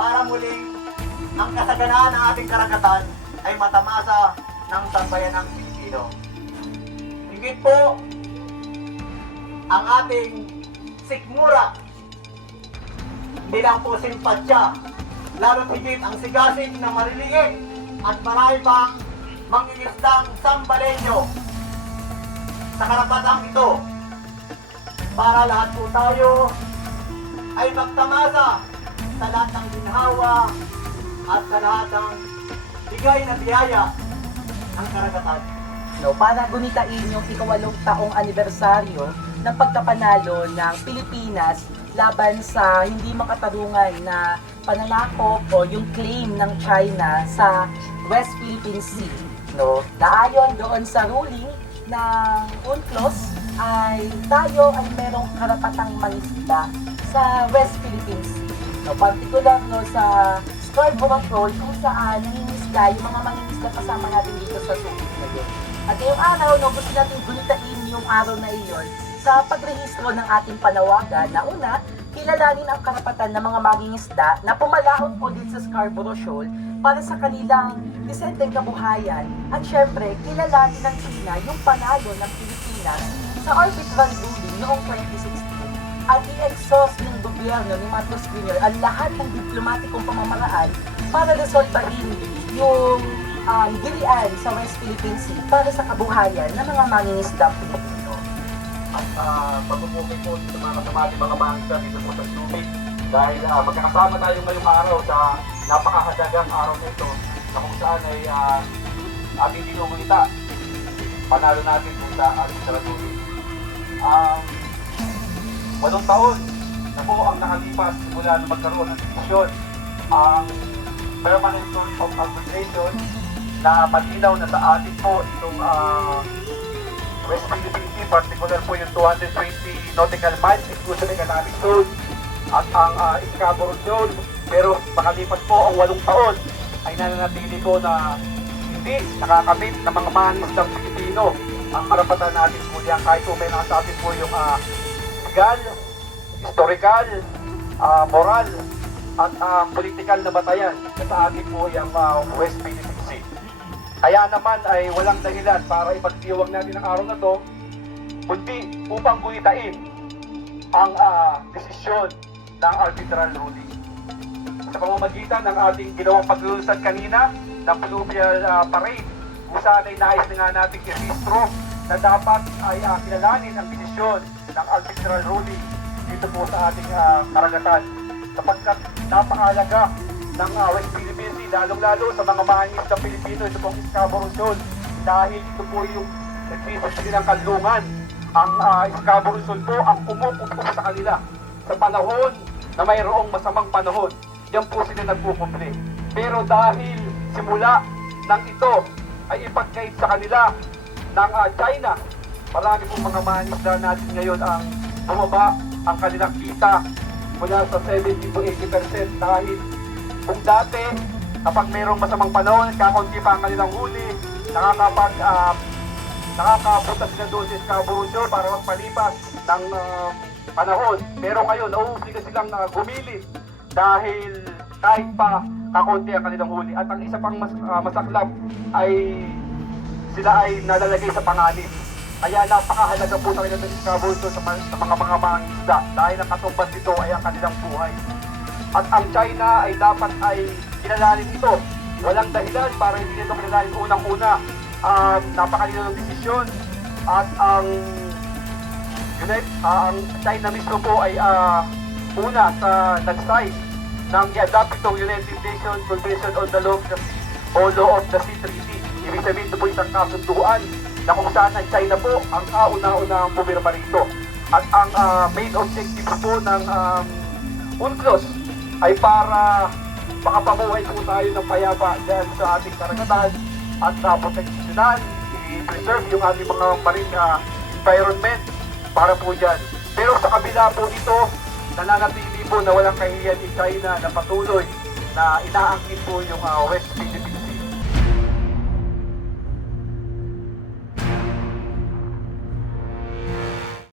para muling ang kasaganaan ng ating karagatan ay matamasa ng sambayanang Pilipino. Higit po ang ating sikmura hindi lang po simpatsya, lalo higit ang sigasig ng mariliit at marami pang mangingisdang sambalenyo sa karapatang ito para lahat po tayo ay magtamasa sa lahat ng ginhawa at sa lahat ng bigay na biyaya ng karagatan. no, para gunitain yung ikawalong taong anibersaryo ng pagkapanalo ng Pilipinas laban sa hindi makatarungan na pananakop o yung claim ng China sa West Philippine Sea. No? Naayon doon sa ruling ng UNCLOS ay tayo ay merong karapatang mangisda sa West Philippine Sea. No, particular no, sa Scarborough Shoal kung saan nangingisda yung mga mangingisda kasama natin dito sa sulit na yun. At ngayong araw, no, gusto natin gunitain yung araw na iyon sa pagrehistro ng ating panawagan. Na una, kilalanin ang karapatan ng mga mangingisda na pumalaot ulit sa Scarborough Shoal para sa kanilang disenteng kabuhayan. At syempre, kilalanin ng China yung panalo ng Pilipinas sa arbitral ruling noong 2016 at i-exhaust ng gobyerno ni Marcos Jr. ang lahat ng diplomatikong pamamaraan para resolbahin yung um, gilian sa West Philippine Sea para sa kabuhayan ng mga mangingisda Pilipino. at uh, pagpupukay po sa mga kasama mga bangsa dito po sa Subic dahil uh, magkakasama tayo ngayong araw sa napakahadagang araw na ito na kung saan ay uh, ating dinumulita panalo natin sa ating saratuloy. Um, walong taon na po ang nakalipas simula na magkaroon ng desisyon ang Permanent Court of Arbitration na malinaw na sa atin po itong ah, West Philippine particular po yung 220 nautical miles, exclusive economic zone, at ang uh, Scarborough zone. Pero makalipas po ang walong taon, ay nananatili po na hindi nakakamit ng mga manis ng Pilipino ang karapatan natin po diyan kahit po may nasabi po yung uh, legal, historical, ah, moral, at uh, political na batayan na sa atin po yung ah, West Philippine Sea. Kaya naman ay walang dahilan para ipagdiwang natin ang araw na to, kundi upang guhitain ang ah, desisyon ng arbitral ruling. Sa pamamagitan ng ating ginawang paglulunsad kanina ng Fluvial ah, Parade, kung saan ay nais na nga natin i-rehistro na dapat ay ah, kilalanin ang desisyon ng arbitral ruling dito po sa ating ah, karagatan sapagkat napakalaga ng uh, West Philippine Sea, lalong-lalo sa mga mahangis na Pilipino, ito pong Scarborough Shoal, dahil ito po yung nagsisisi ng kanlungan. Ang uh, Scarborough Shoal po ang umuupo sa kanila sa panahon na mayroong masamang panahon. Yan po sila nagpukumple. Pero dahil simula ng ito ay ipagkait sa kanila ng uh, China, marami pong mga manisda natin ngayon ang bumaba ang kanilang kita mula sa 70 to 80% dahil kung dati, kapag mayroong masamang panahon, kakunti pa ang kanilang huli, nakakapag, uh, nakakapunta sila doon sa Shore para magpalipas ng ah, panahon. Pero ngayon, nauubliga silang uh, gumilid dahil kahit pa kakunti ang kanilang huli. At ang isa pang mas, ah, masaklap ay sila ay nalalagay sa panganib. Kaya napakahalaga po ng Scarborough Shore sa, mga- sa mga mga mga isda dahil ang katumbas ay ang kanilang buhay. At ang China ay dapat ay kilalanin ito. Walang dahilan para hindi nito kilalanin unang-una. Um, napakalino ng desisyon. At ang United, ah, ang China mismo po ay ah, una sa nag-sign ng i-adopt itong United Nations Convention on the Law of the Sea o Law of the Sea Treaty. Ibig sabihin po isang kasunduan na kung saan ang China po ang kauna-una ang pumirma rito. At ang ah, main objective po ng um, UNCLOS ay para makapamuhay po tayo ng payapa dyan sa ating karagatan at uh, proteksyonan, i-preserve yung ating mga marine ah, environment para po dyan. Pero sa kabila po ito, nananatili po na walang kahiyan ni China na patuloy na inaangkin po yung ah, West Philippine